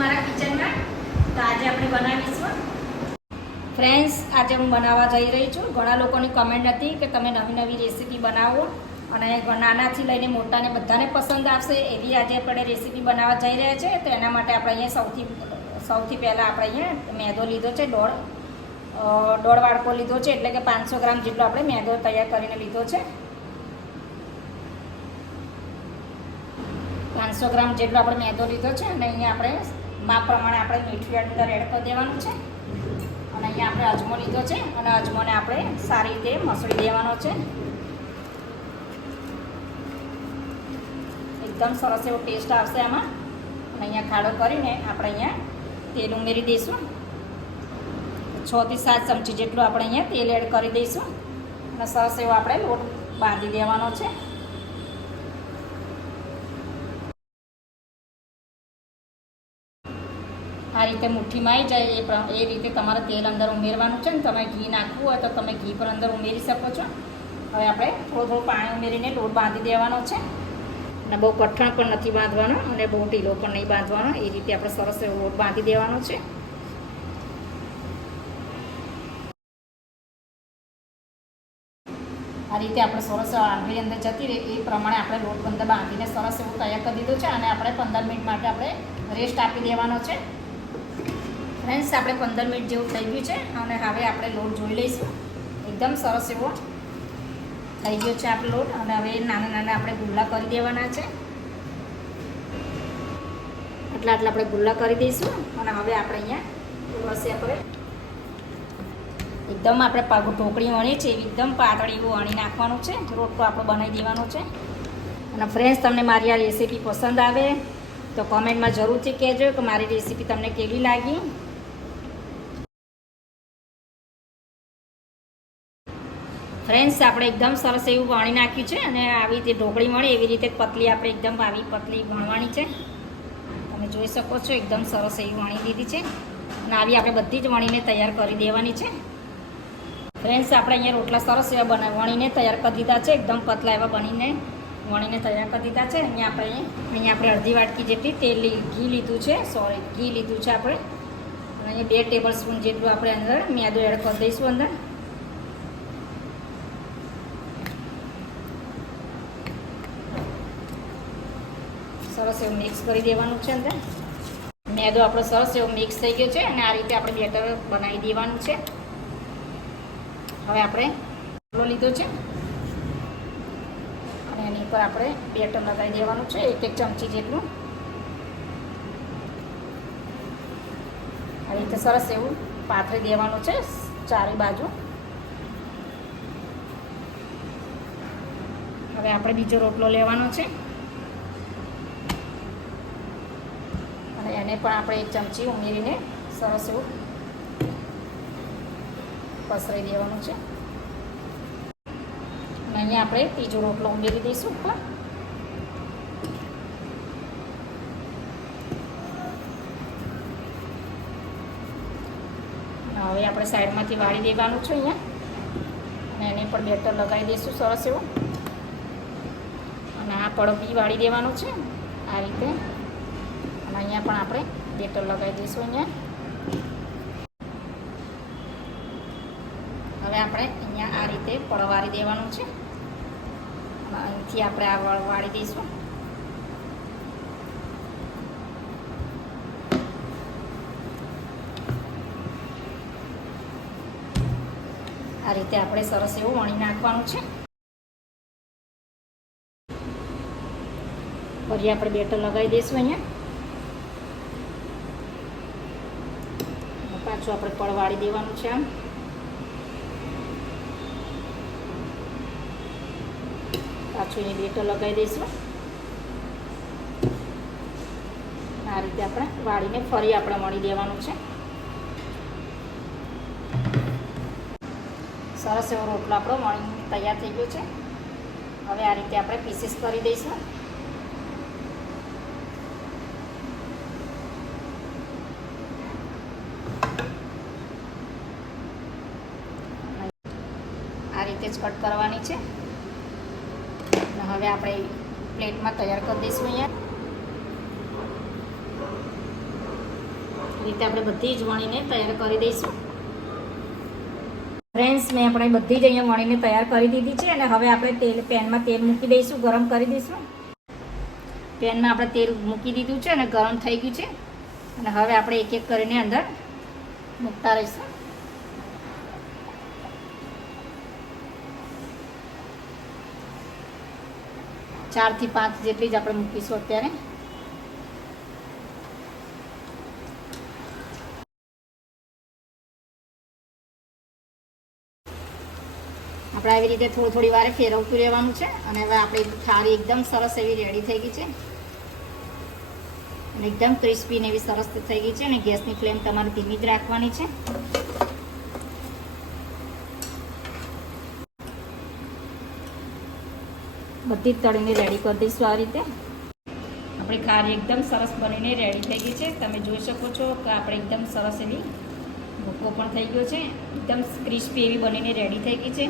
મારા કિચનમાં. તો આજે આપણે બનાવીશું. ફ્રેન્ડ્સ આજે હું બનાવવા જઈ રહી છું. ઘણા લોકોની કમેન્ટ હતી કે તમે નવી નવી રેસીપી બનાવો અને નાનાથી લઈને મોટાને બધાને પસંદ આવશે એવી આજે આપણે રેસીપી બનાવવા જઈ રહ્યા છે. તો એના માટે આપણે અહીંયા સૌથી સૌથી પહેલાં આપણે અહીંયા મેદો લીધો છે દોઢ દોઢ વાડકો લીધો છે, એટલે કે પાંચસો ગ્રામ જેટલો આપણે મેદો તૈયાર કરીને લીધો છે. પાંચસો ગ્રામ જેટલો આપણે મેદો લીધો છે અને અહીંયા આપણે માપ પ્રમાણે આપણે મીઠું અંદર એડ કરી દેવાનું છે. અને અહીંયા આપણે અજમો લીધો છે અને અજમોને આપણે સારી રીતે મસળી દેવાનો છે. એકદમ સરસ એવો ટેસ્ટ આવશે આમાં. અને અહીંયા ખાડો કરીને આપણે અહીંયા તેલ ઉમેરી દઈશું. છ થી સાત ચમચી જેટલું આપણે અહીંયા તેલ એડ કરી દઈશું. અને સરસ એવો આપણે લોટ બાંધી દેવાનો છે. આ રીતે મુઠ્ઠીમાં આવી જાય, એ એ રીતે તમારે તેલ અંદર ઉમેરવાનું છે ને, તમે ઘી નાખવું હોય તો તમે ઘી પર અંદર ઉમેરી શકો છો. હવે આપણે થોડું થોડું પાણી ઉમેરીને લોટ બાંધી દેવાનો છે. અને બહુ કઠણ પણ નથી બાંધવાનો અને બહુ ઢીલો પણ નહીં બાંધવાનો. એ રીતે આપણે સરસ એવો લોટ બાંધી દેવાનો છે. આ રીતે આપણે સરસ આંગળી અંદર જતી રહે એ પ્રમાણે આપણે લોટ અંદર બાંધીને સરસ એવું તૈયાર કરી દીધું છે અને આપણે પંદર મિનિટ માટે આપણે રેસ્ટ આપી દેવાનો છે. ફ્રેન્ડ્સ આપણે પંદર મિનિટ જેવું થઈ ગયું છે અને હવે આપણે લોટ જોઈ લઈશું. એકદમ સરસ એવો થઈ ગયો છે આપણો લોટ અને હવે નાના નાના આપણે ગુલ્લા કરી દેવાના છે. આટલા આટલા આપણે ગુલ્લા કરી દઈશું અને હવે આપણે અહીંયા થોડોસે આપણે એકદમ આપણે પાક ઢોકળી વણી છે એકદમ પાતળી એવું વણી નાખવાનું છે. રોટલો આપણો બનાવી દેવાનો છે. અને ફ્રેન્ડ્સ તમને મારી આ રેસીપી પસંદ આવે તો કોમેન્ટમાં જરૂરથી કહેજો કે મારી રેસીપી તમને કેવી લાગી? ફ્રેન્ડ્સ, આપણે એકદમ સરસ એવું વણી નાખ્યું છે અને આવી રીતે ઢોકળી મળે, એવી રીતે પતલી આપણે એકદમ આવી પતલી વણવાની છે. તમે જોઈ શકો છો, એકદમ સરસ એવી વણી દીધી છે. અને આવી આપણે બધી જ વણીને તૈયાર કરી દેવાની છે. ફ્રેન્ડ્સ, આપણે અહીંયા રોટલા સરસ એવા બના, વણીને તૈયાર કરી દીધા છે. એકદમ પતલા એવા બનીને વણીને તૈયાર કરી દીધા છે. અહીંયા આપણે અહીંયા આપણે અડધી વાટકી જેટલી તેલ ઘી લીધું છે. સોરી ઘી લીધું છે આપણે. અહીંયા બે ટેબલ સ્પૂન જેટલું આપણે અંદર મેદો એડ કરી દઈશું અંદર. સરસ એવું મિક્સ કરી દેવાનું છે અંદર. મેદો આપણો સરસ એવો મિક્સ થઈ ગયો છે અને આ રીતે આપણે બેટર બનાવી દેવાનું છે. હવે આપણે રોટલો લીધો છે. અને એની ઉપર આપણે બેટર લગાવી દેવાનું છે એક એક ચમચી જેટલું. આ રીતે સરસ એવું પાથરી દેવાનું છે, ચારે બાજુ. હવે આપણે બીજો રોટલો લેવાનો છે. અને એને પણ આપણે એક ચમચી ઉમેરીને સરસ એવું પસરાઈ દેવાનું છે. અને અહીંયા આપણે ત્રીજો રોટલો ઉમેરી દઈશું. ઉપર હવે આપણે સાઈડમાંથી વાળી દેવાનું છે અહીંયા. અને એને પણ બેટર લગાવી દઈશું સરસ એવું. અને આ પડ બી વાળી દેવાનું છે. આ રીતે અહીંયા પણ આપણે બેટર લગાવી દઈશું અહીંયા. હવે આપણે અહીંયા આ રીતે પળવાળી દેવાનું છે. અહીંથી આપણે આ વળ દઈશું. આ રીતે આપણે સરસ એવું વણી નાખવાનું છે. ફરી આપણે બેટર લગાવી દઈશું અહીંયા. પાછું આપણે પડવાળી દેવાનું છે આમ. પાછું એની બેટર લગાવી દઈશું. આ રીતે આપણે વાળીને ફરી આપણે મળી દેવાનું છે. સરસ એવો રોટલો આપણો મળી તૈયાર થઈ ગયો છે. હવે આ રીતે આપણે પીસીસ કરી દઈશું આ રીતે કટ કરવાની છે. અને હવે આપણે પ્લેટમાં તૈયાર કરી દઈશું અહીંયા. રીતે આપણે બધી જ વણીને તૈયાર કરી દઈશું. ફ્રેન્ડ્સ, મેં આપણે બધી જ અહીંયા વણીને તૈયાર કરી દીધી છે અને હવે આપણે તેલ, પેનમાં તેલ મૂકી દઈશું, ગરમ કરી દઈશું. પેનમાં આપણે તેલ મૂકી દીધું છે અને ગરમ થઈ ગયું છે. અને હવે આપણે એક એક કરીને અંદર મૂકતા રહીશું. ચારથી પાંચ જેટલી જ આપણે મૂકીશું અત્યારે. આપણે આવી રીતે થોડી થોડી વારે ફેરવતું રહેવાનું છે અને હવે આપણી થાળી એકદમ સરસ એવી રેડી થઈ ગઈ છે. અને એકદમ ક્રિસ્પી ને એવી સરસ થઈ ગઈ છે અને ગેસની ફ્લેમ તમારે ધીમી જ રાખવાની છે. બધી તળીને રેડી કરી દઈશું આ રીતે. આપણી ખારી એકદમ સરસ બનીને રેડી થઈ ગઈ છે. તમે જોઈ શકો છો કે આપણે એકદમ સરસ એવી ભૂકો પણ થઈ ગયો છે. એકદમ ક્રિસ્પી એવી બનીને રેડી થઈ ગઈ છે.